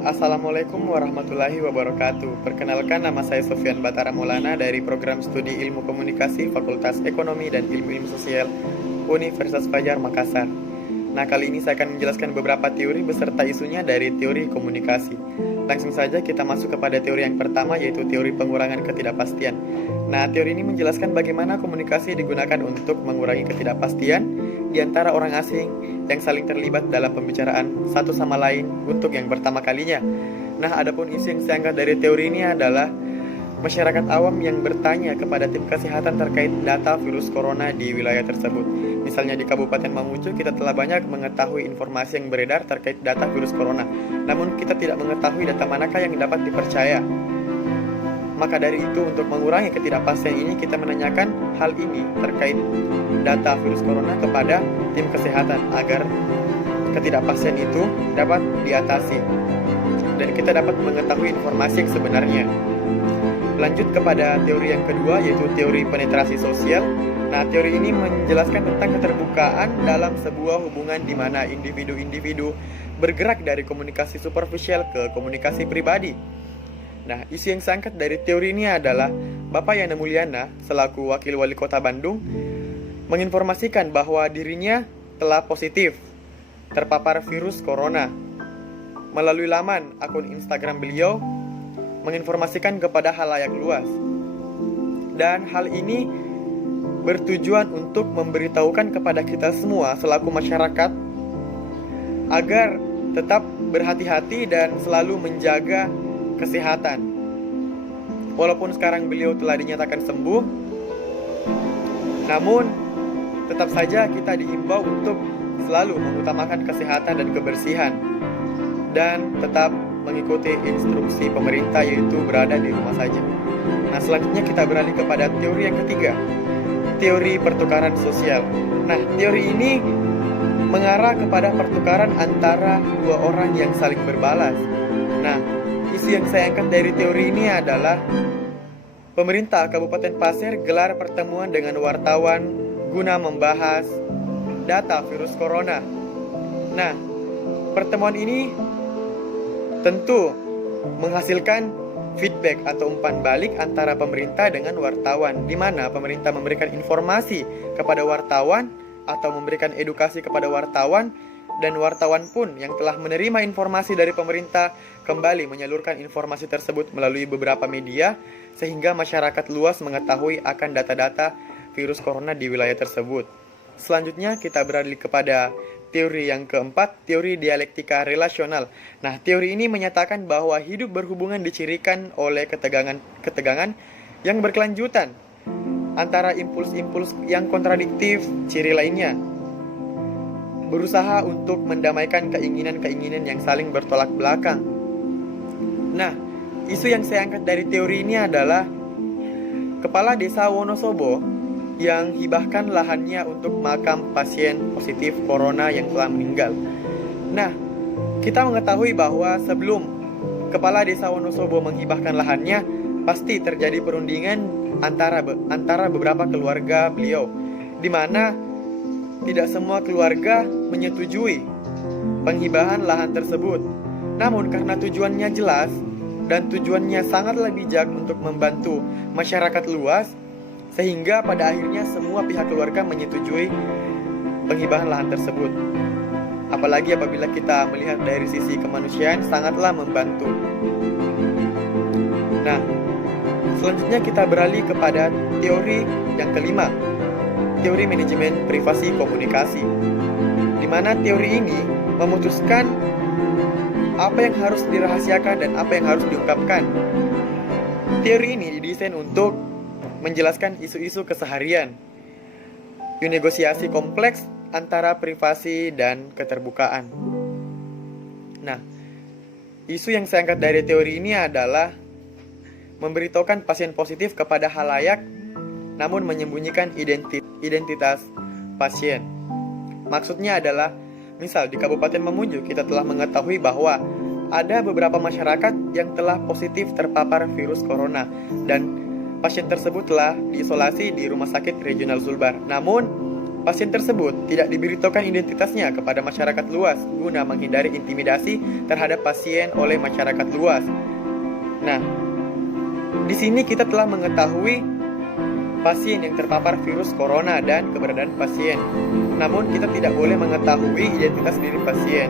Assalamualaikum warahmatullahi wabarakatuh. Perkenalkan, nama saya Sofyan Batara Maulana dari Program Studi Ilmu Komunikasi Fakultas Ekonomi dan Ilmu Sosial Universitas Fajar Makassar. Nah, kali ini saya akan menjelaskan beberapa teori beserta isunya dari teori komunikasi. Langsung saja kita masuk kepada teori yang pertama, yaitu teori pengurangan ketidakpastian. Nah, teori ini menjelaskan bagaimana komunikasi digunakan untuk mengurangi ketidakpastian di antara orang asing yang saling terlibat dalam pembicaraan satu sama lain untuk yang pertama kalinya. Nah, adapun isu yang saya angkat dari teori ini adalah masyarakat awam yang bertanya kepada tim kesehatan terkait data virus corona di wilayah tersebut. Misalnya di Kabupaten Mamuju, kita telah banyak mengetahui informasi yang beredar terkait data virus corona. Namun kita tidak mengetahui data manakah yang dapat dipercaya. Maka dari itu, untuk mengurangi ketidakpastian ini, kita menanyakan hal ini terkait data virus corona kepada tim kesehatan agar ketidakpastian itu dapat diatasi dan kita dapat mengetahui informasi yang sebenarnya. Lanjut kepada teori yang kedua, yaitu teori penetrasi sosial. Nah, teori ini menjelaskan tentang keterbukaan dalam sebuah hubungan di mana individu-individu bergerak dari komunikasi superficial ke komunikasi pribadi. Nah, isu yang saya angkat dari teori ini adalah Bapak Yana Mulyana selaku Wakil Wali Kota Bandung menginformasikan bahwa dirinya telah positif terpapar virus corona. Melalui laman akun Instagram beliau menginformasikan kepada halayak luas. Dan hal ini bertujuan untuk memberitahukan kepada kita semua selaku masyarakat agar tetap berhati-hati dan selalu menjaga kesehatan. Walaupun sekarang beliau telah dinyatakan sembuh, namun tetap saja kita diimbau untuk selalu mengutamakan kesehatan dan kebersihan dan tetap mengikuti instruksi pemerintah, yaitu berada di rumah saja. Nah, selanjutnya kita beralih kepada teori yang ketiga, teori pertukaran sosial. Nah, teori ini mengarah kepada pertukaran antara dua orang yang saling berbalas. Nah, isu yang saya angkat dari teori ini adalah pemerintah Kabupaten Pasir gelar pertemuan dengan wartawan guna membahas data virus corona. Nah, pertemuan ini tentu menghasilkan feedback atau umpan balik antara pemerintah dengan wartawan, di mana pemerintah memberikan informasi kepada wartawan atau memberikan edukasi kepada wartawan, dan wartawan pun yang telah menerima informasi dari pemerintah kembali menyalurkan informasi tersebut melalui beberapa media sehingga masyarakat luas mengetahui akan data-data virus corona di wilayah tersebut. Selanjutnya kita beralih kepada teori yang keempat, teori dialektika relasional. Nah, teori ini menyatakan bahwa hidup berhubungan dicirikan oleh ketegangan yang berkelanjutan antara impuls-impuls yang kontradiktif. Ciri lainnya berusaha untuk mendamaikan keinginan-keinginan yang saling bertolak belakang. Nah, isu yang saya angkat dari teori ini adalah Kepala Desa Wonosobo yang hibahkan lahannya untuk makam pasien positif corona yang telah meninggal. Nah, kita mengetahui bahwa sebelum Kepala Desa Wonosobo menghibahkan lahannya, pasti terjadi perundingan antara beberapa keluarga beliau, di mana tidak semua keluarga menyetujui penghibahan lahan tersebut. Namun karena tujuannya jelas dan tujuannya sangatlah bijak untuk membantu masyarakat luas, sehingga pada akhirnya semua pihak keluarga menyetujui penghibahan lahan tersebut. Apalagi apabila kita melihat dari sisi kemanusiaan, sangatlah membantu. Nah, selanjutnya kita beralih kepada teori yang kelima, teori manajemen privasi komunikasi, di mana teori ini memutuskan apa yang harus dirahasiakan dan apa yang harus diungkapkan. Teori ini didesain untuk menjelaskan isu-isu keseharian, negosiasi kompleks antara privasi dan keterbukaan. Nah, isu yang saya angkat dari teori ini adalah memberitahukan pasien positif kepada halayak namun menyembunyikan identitas pasien. Maksudnya adalah, misal di Kabupaten Mamuju kita telah mengetahui bahwa ada beberapa masyarakat yang telah positif terpapar virus corona dan pasien tersebut telah diisolasi di Rumah Sakit Regional Zulbar. Namun Pasien tersebut tidak diberitahukan identitasnya kepada masyarakat luas guna menghindari intimidasi terhadap pasien oleh masyarakat luas. Nah, di sini kita telah mengetahui pasien yang terpapar virus corona dan keberadaan pasien. Namun kita tidak boleh mengetahui identitas diri pasien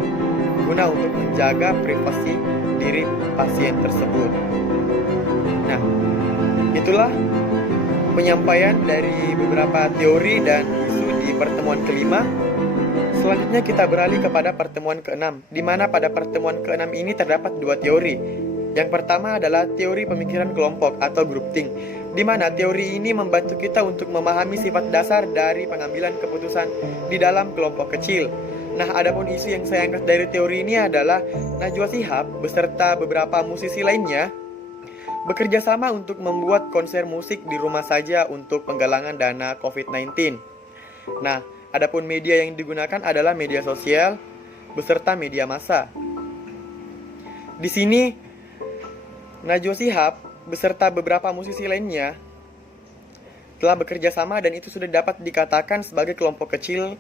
guna untuk menjaga privasi diri pasien tersebut. Nah, itulah penyampaian dari beberapa teori dan isu di pertemuan kelima. Selanjutnya kita beralih kepada pertemuan keenam, di mana pada pertemuan keenam ini terdapat dua teori. Yang pertama adalah teori pemikiran kelompok atau group think, di mana teori ini membantu kita untuk memahami sifat dasar dari pengambilan keputusan di dalam kelompok kecil. Nah, adapun isu yang saya angkat dari teori ini adalah Najwa Shihab beserta beberapa musisi lainnya bekerja sama untuk membuat konser musik di rumah saja untuk penggalangan dana COVID-19. Nah, adapun media yang digunakan adalah media sosial beserta media massa. Di sini, Najwa Shihab beserta beberapa musisi lainnya telah bekerja sama dan itu sudah dapat dikatakan sebagai kelompok kecil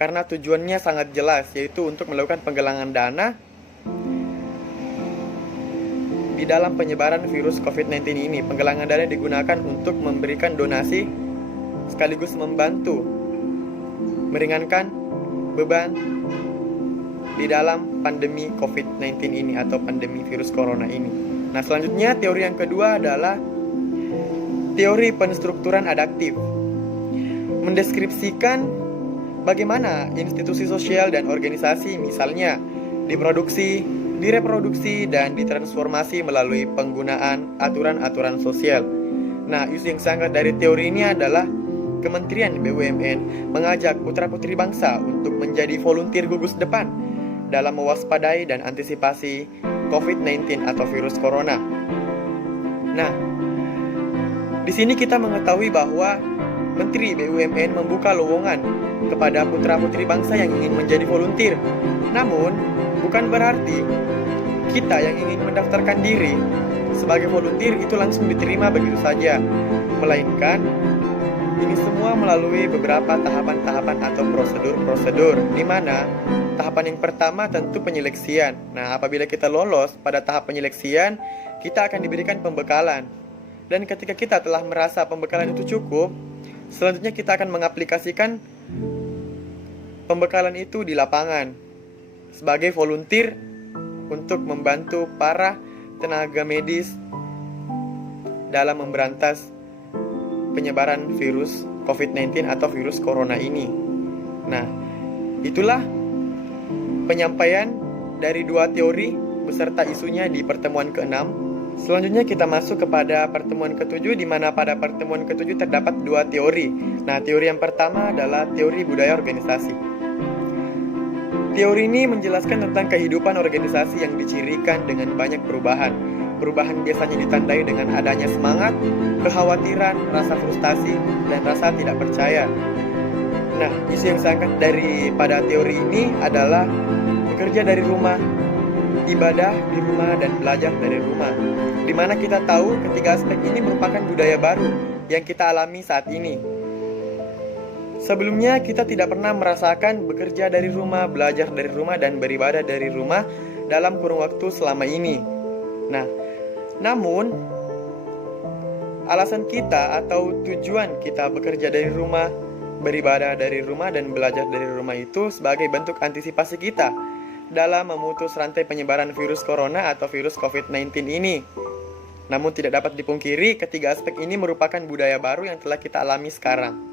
karena tujuannya sangat jelas, yaitu untuk melakukan penggalangan dana di dalam penyebaran virus COVID-19 ini. Penggalangan dana digunakan untuk memberikan donasi sekaligus membantu meringankan beban di dalam pandemi COVID-19 ini atau pandemi virus corona ini. Nah, selanjutnya teori yang kedua adalah teori penstrukturan adaptif. Mendeskripsikan bagaimana institusi sosial dan organisasi misalnya diproduksi, direproduksi, dan ditransformasi melalui penggunaan aturan-aturan sosial. Nah, isu yang sangat dari teori ini adalah Kementerian BUMN mengajak putra-putri bangsa untuk menjadi volunteer gugus depan dalam mewaspadai dan antisipasi COVID-19 atau virus corona. Nah, di sini kita mengetahui bahwa Menteri BUMN membuka lowongan kepada putra-putri bangsa yang ingin menjadi volunteer. Namun, bukan berarti kita yang ingin mendaftarkan diri sebagai volunteer itu langsung diterima begitu saja. Melainkan, ini semua melalui beberapa tahapan-tahapan atau prosedur-prosedur, di mana tahapan yang pertama tentu penyeleksian. Nah, apabila kita lolos pada tahap penyeleksian, kita akan diberikan pembekalan. Dan ketika kita telah merasa pembekalan itu cukup, selanjutnya kita akan mengaplikasikan pembekalan itu di lapangan sebagai volunteer untuk membantu para tenaga medis dalam memberantas penyebaran virus COVID-19 atau virus corona ini. Nah, itulah penyampaian dari dua teori beserta isunya di pertemuan ke-6. Selanjutnya kita masuk kepada pertemuan ke-7, di mana pada pertemuan ke-7 terdapat dua teori. Nah, teori yang pertama adalah teori budaya organisasi. Teori ini menjelaskan tentang kehidupan organisasi yang dicirikan dengan banyak perubahan. Perubahan biasanya ditandai dengan adanya semangat, kekhawatiran, rasa frustasi, dan rasa tidak percaya. Nah, isu yang sangat daripada teori ini adalah bekerja dari rumah, ibadah di rumah, dan belajar dari rumah. Di mana kita tahu ketiga aspek ini merupakan budaya baru yang kita alami saat ini. Sebelumnya kita tidak pernah merasakan bekerja dari rumah, belajar dari rumah, dan beribadah dari rumah dalam kurun waktu selama ini. Nah, namun alasan kita atau tujuan kita bekerja dari rumah, beribadah dari rumah, dan belajar dari rumah itu sebagai bentuk antisipasi kita dalam memutus rantai penyebaran virus corona atau virus COVID-19 ini. Namun tidak dapat dipungkiri, ketiga aspek ini merupakan budaya baru yang telah kita alami sekarang.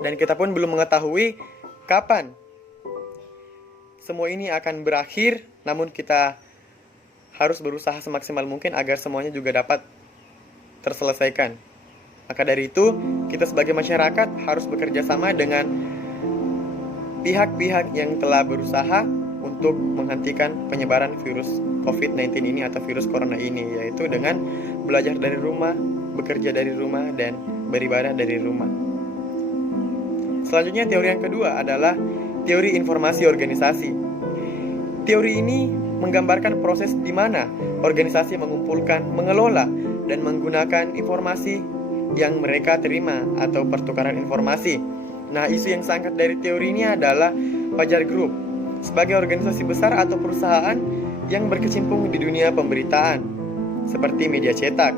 Dan kita pun belum mengetahui kapan semua ini akan berakhir, namun kita harus berusaha semaksimal mungkin agar semuanya juga dapat terselesaikan. Maka dari itu, kita sebagai masyarakat harus bekerja sama dengan pihak-pihak yang telah berusaha untuk menghentikan penyebaran virus COVID-19 ini atau virus corona ini, yaitu dengan belajar dari rumah, bekerja dari rumah, dan beribadah dari rumah. Selanjutnya teori yang kedua adalah teori informasi organisasi. Teori ini menggambarkan proses di mana organisasi mengumpulkan, mengelola, dan menggunakan informasi yang mereka terima atau pertukaran informasi. Nah, isu yang saya angkat dari teori ini adalah Fajar Group sebagai organisasi besar atau perusahaan yang berkecimpung di dunia pemberitaan seperti media cetak.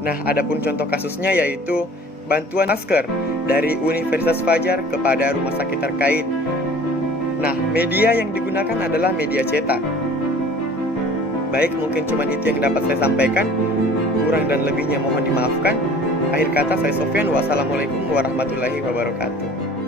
Nah, adapun contoh kasusnya yaitu bantuan masker dari Universitas Fajar kepada rumah sakit terkait. Nah, media yang digunakan adalah media cetak. Baik, mungkin cuma itu yang dapat saya sampaikan. Kurang dan lebihnya mohon dimaafkan. Akhir kata, saya Sofyan. Wassalamualaikum warahmatullahi wabarakatuh.